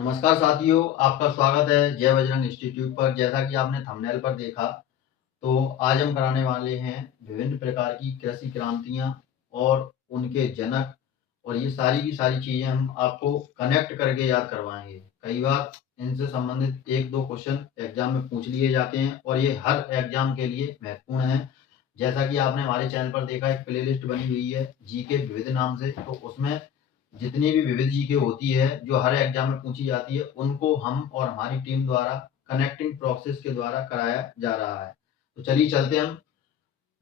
नमस्कार साथियों, आपका स्वागत है जय बजरंग इंस्टीट्यूट पर। जैसा कि आपने थंबनेल पर देखा, तो आज हम कराने वाले हैं विभिन्न प्रकार की कृषि क्रांतियां और उनके जनक, और ये सारी की सारी चीजें हम आपको कनेक्ट करके याद करवाएंगे। कई बार इनसे संबंधित एक दो क्वेश्चन एग्जाम में पूछ लिए जाते हैं और ये हर एग्जाम के लिए महत्वपूर्ण है। जैसा कि आपने हमारे चैनल पर देखा, एक प्लेलिस्ट बनी हुई है जीके विविध नाम से, तो उसमें जितनी भी विविध जीके होती है जो हर एग्जाम में पूछी जाती है, उनको हम और हमारी टीम द्वारा कनेक्टिंग प्रोसेस के द्वारा कराया जा रहा है। तो चलिए चलते हम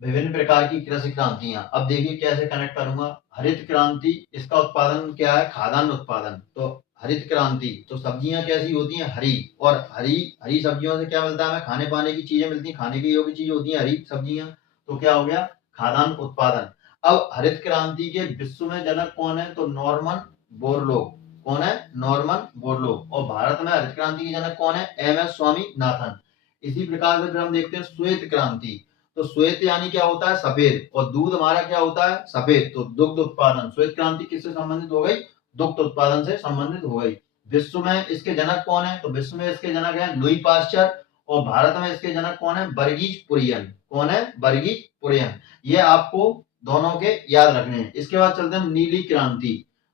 विभिन्न प्रकार की कृषि क्रांतियां। अब देखिए कैसे कनेक्ट करूंगा। हरित क्रांति, इसका उत्पादन क्या है? खाद्यान्न उत्पादन। तो हरित क्रांति, तो सब्जियां कैसी होती हैं? हरी। और हरी हरी सब्जियों से क्या मिलता है? हमें खाने पाने की चीजें मिलती हैं, खाने के योग्य चीजें होती हैं हरी सब्जियां। तो क्या हो गया? खाद्यान्न उत्पादन। अब हरित क्रांति के विश्व में जनक कौन है? तो नॉर्मन बोरलॉग। कौन है? Norman Borlaug. और भारत में हरित क्रांति के जनक कौन है? एम.एस. स्वामीनाथन। इसी प्रकार से फिर हम देखते हैं श्वेत क्रांति। तो श्वेत यानी क्या होता है? सफेद। और दूध हमारा क्या होता है? सफेद। तो दुग्ध उत्पादन। श्वेत क्रांति किससे संबंधित हो गई? दुग्ध उत्पादन से संबंधित हो गई। विश्व में इसके जनक कौन है? तो विश्व में इसके जनक है लुई पास्चर। और भारत में इसके जनक कौन है? वर्गीज कुरियन। कौन है? वर्गीज कुरियन। ये आपको दोनों के याद रखने हैं। इसके बाद चलते हैं नीली क्रांति।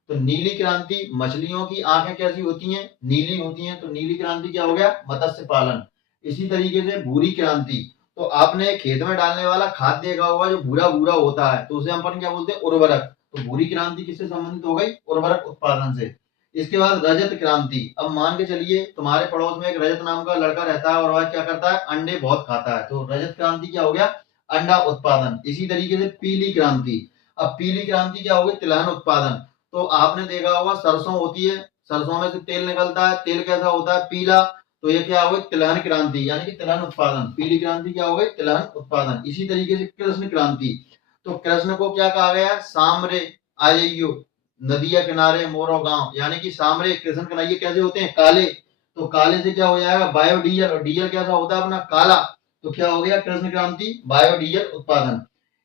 तो नीली क्रांति, मछलियों की आंखें कैसी होती हैं? नीली होती हैं। तो नीली क्रांति क्या हो गया? मत्स्य पालन। इसी तरीके से भूरी क्रांति। तो आपने खेत में डालने वाला खाद देखा होगा जो भूरा भूरा होता है, तो उसे अपन क्या बोलते हैं? उर्वरक। तो भूरी क्रांति किससे संबंधित हो गई? उर्वरक उत्पादन से। इसके बाद रजत क्रांति। अब मान के चलिए तुम्हारे पड़ोस में एक रजत नाम का लड़का रहता है और वह क्या करता है? अंडे बहुत खाता है। तो रजत क्रांति क्या हो गया? अंडा उत्पादन। इसी तरीके से पीली क्रांति। अब पीली क्रांति क्या होगी? तिलहन उत्पादन। तो आपने देखा होगा सरसों होती है, सरसों में से तेल निकलता है, तेल कैसा होता है? पीला। तो ये क्या हो गई? तिलहन क्रांति, यानी कि तिलहन उत्पादन। पीली क्रांति क्या हो गई? तिलहन उत्पादन। इसी तरीके से कृष्ण क्रांति। तो कृष्ण को क्या कहा गया? सामरे आइयो नदिया किनारे मोरो गांव, यानी कि सामरे कृष्ण कन्हैया कैसे होते हैं? काले। तो काले से क्या हो जाएगा? बायोडीजल। और डीजल कैसा होता है अपना? काला। तो क्या हो गया? कृष्ण क्रांति, बायोडीजल उत्पादन।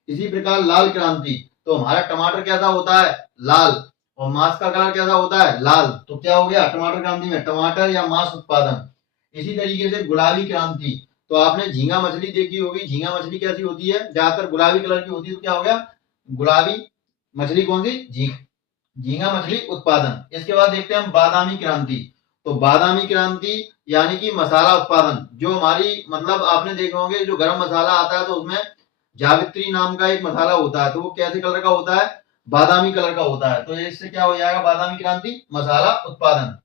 इसी प्रकार लाल क्रांति। तो हमारा टमाटर कैसा होता है? लाल। और मांस का कलर कैसा होता है? लाल। तो क्या हो गया टमाटर क्रांति में? टमाटर या मांस उत्पादन। इसी तरीके से गुलाबी क्रांति। तो आपने झींगा मछली देखी होगी। झींगा मछली कैसी होती है? ज्यादातर गुलाबी कलर की होती है। तो क्या हो गया? गुलाबी मछली कौन सी? झींगा मछली उत्पादन। इसके बाद देखते हैं हम बादामी क्रांति। तो बादामी क्रांति यानी कि मसाला उत्पादन। जो हमारी मतलब आपने देखे होंगे जो गरम मसाला आता है, तो उसमें जावित्री नाम का एक मसाला होता है, तो वो कैसे कलर का होता है? बादामी कलर का होता है। तो इससे क्या हो जाएगा? बादामी क्रांति, मसाला उत्पादन।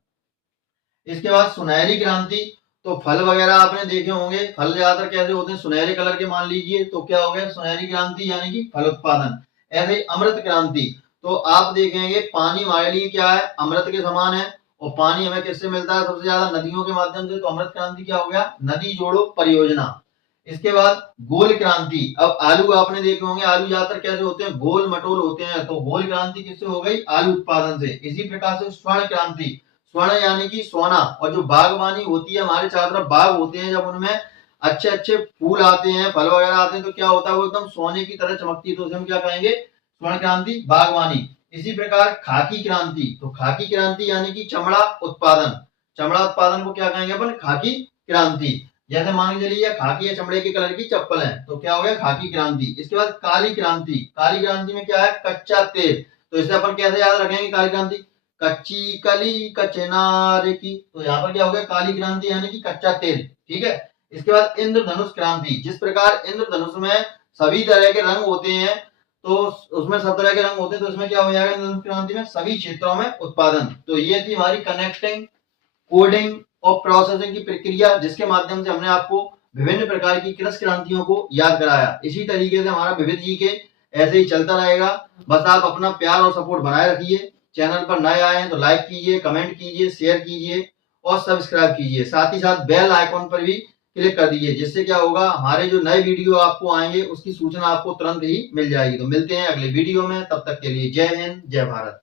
इसके बाद सुनहरी क्रांति। तो फल वगैरह आपने देखे होंगे, फल ज्यादातर कैसे होते हैं? सुनहरे कलर के मान लीजिए। तो क्या हो गया? सुनहरी क्रांति यानी कि फल उत्पादन। ऐसे ही अमृत क्रांति। तो आप देखेंगे पानी हमारे लिए क्या है? अमृत के समान है। और पानी हमें किससे मिलता है? सबसे ज्यादा नदियों के माध्यम से। तो अमृत क्रांति क्या हो गया? नदी जोड़ो परियोजना। इसके बाद गोल क्रांति। अब आलू आपने देखे होंगे, आलू ज्यादातर कैसे होते हैं? गोल मटोल होते हैं। तो गोल क्रांति किससे हो गई? आलू उत्पादन से। इसी प्रकार से स्वर्ण क्रांति। स्वर्ण यानी कि सोना। और जो बागवानी होती है, हमारे चारों तरफ बाग होते हैं, जब उनमें अच्छे अच्छे फूल आते हैं, फल वगैरह आते हैं, तो क्या होता है? वो एकदम सोने की तरह चमकती है। तो उसे हम क्या कहेंगे? स्वर्ण क्रांति, बागवानी। इसी प्रकार खाकी क्रांति। तो खाकी क्रांति यानी कि चमड़ा उत्पादन। चमड़ा उत्पादन को क्या कहेंगे अपन? खाकी क्रांति। जैसे मान के चलिए खाकी या चमड़े के कलर की चप्पल है, तो क्या हो गया? खाकी क्रांति। इसके बाद काली क्रांति। काली क्रांति में क्या है? कच्चा तेल। तो इसे अपन कैसे याद रखेंगे? काली क्रांति, कच्ची कली कचनार की। तो यहाँ पर क्या हो गया? काली क्रांति यानी कि कच्चा तेल। ठीक है। इसके बाद इंद्रधनुष क्रांति। जिस प्रकार इंद्रधनुष में सभी तरह के रंग होते हैं, तो उसमें सब तरह के रंग होते हैं, तो इसमें क्या हो जाएगा? इंद्रधनुष क्रांति में सभी क्षेत्रों में उत्पादन। तो ये थी हमारी कनेक्टिंग, कोडिंग और प्रोसेसिंग की प्रक्रिया, जिसके माध्यम से हमने आपको विभिन्न प्रकार की कृषि क्रांतियों को याद कराया। इसी तरीके से हमारा विविध जी के ऐसे ही चलता रहेगा। बस आप अपना प्यार और सपोर्ट बनाए रखिए। चैनल पर नए आए हैं तो लाइक कीजिए, कमेंट कीजिए, शेयर कीजिए और सब्सक्राइब कीजिए। साथ ही साथ बेल आइकॉन पर भी क्लिक कर दीजिए, जिससे क्या होगा? हमारे जो नए वीडियो आपको आएंगे उसकी सूचना आपको तुरंत ही मिल जाएगी। तो मिलते हैं अगले वीडियो में, तब तक के लिए जय हिंद, जय भारत।